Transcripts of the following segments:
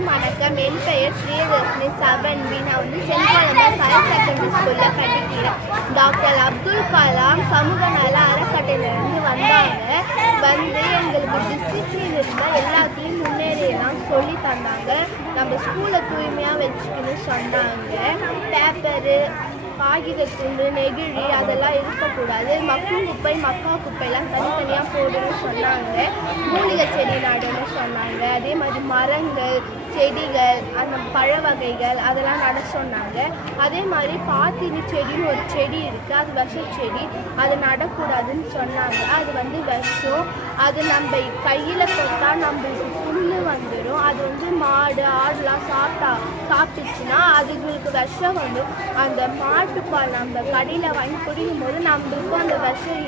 அனைவருக்கும் வணக்கம். என் பெயர் ஸ்ரீதர்ஷினி சபன்வி. நான் சென்ட் கொலம்பஸ் ஹையர் செகண்டரி ஸ்கூலில் படிக்கிறேன். டாக்டர் அப்துல் கலாம் சமூக நல அறக்கட்டளையிலேருந்து எங்களுக்கு டிசிப்ளின் இருந்தால் எல்லாத்தையும் முன்னேறியெல்லாம் சொல்லி தந்தாங்க. நம்ம ஸ்கூலை தூய்மையாக வச்சுக்கணும்னு சொன்னாங்க. பேப்பரு, காகித துண்டு, நெகிழி அதெல்லாம் இருக்கக்கூடாது. மக்கும் குப்பை மக்கா குப்பையெல்லாம் தனித்தனியாக போடுன்னு சொன்னாங்க. மூலிகை செடி நடன்னு சொன்னாங்க. அதே மாதிரி மரங்கள், செடிகள், அந்த பழ வகைகள் அதெல்லாம் நட சொன்னாங்க. அதே மாதிரி பாத்தினி செடின்னு ஒரு செடி இருக்குது, அது விஷ செடி, அது நடக்கூடாதுன்னு சொன்னாங்க. அது விஷம், அது நம்ம கையில் தொட்டால் நம்மளுக்கு புண்ணு வந்துடும். அது மாடு ஆடுலாம் சாப்பிட்டுச்சுன்னா அதுங்களுக்கு விஷம் வந்துடும். அந்த மாட்டுப்பால் நம்ம கடையில் வாங்கி குடிக்கும் போது நம்மளுக்கும் அந்த விஷம்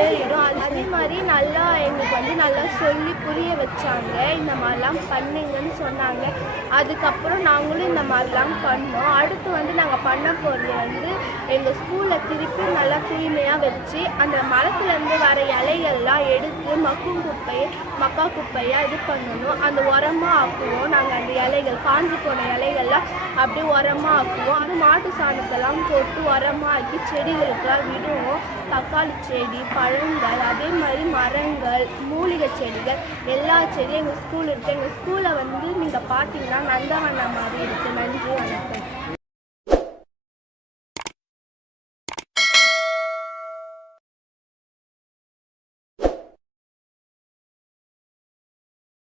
ஏறிடும். அதே மாதிரி நல்லா எங்களுக்கு நல்லா சொல்லி புரிய வச்சாங்க. இந்த மாதிரிலாம் பண்ணுங்கன்னு சொன்னாங்க. அதுக்கப்புறம் நாங்களும் இந்த மாதிரிலாம் பண்ணோம். அடுத்து நாங்கள் பண்ண போகிறது எங்கள் ஸ்கூலில் திருப்பி நல்லா தூய்மையாக வச்சு அந்த மரத்துலேருந்து வர இலைகள்லாம் எடுத்து மக்கா குப்பையாக இது பண்ணணும். அந்த உரமாக ஆக்குவோம். நாங்கள் அந்த இலைகள் காஞ்சி போன இலைகள்லாம் அப்படியே உரமாக ஆக்குவோம். அது மாட்டு சாணத்தெல்லாம் போட்டு உரமாக ஆக்கி செடிகளுக்கெல்லாம் விடுவோம். தக்காளி செடி, பழங்கள், அதே மாதிரி மரங்கள், மூலிகை செடிகள், எல்லா செடியும் எங்கள் ஸ்கூல் இருக்குது. எங்கள் ஸ்கூலை நீங்கள் பார்த்தீங்கன்னா நந்தவனம் மாதிரி இருக்குது. நன்றி, வணக்கம்.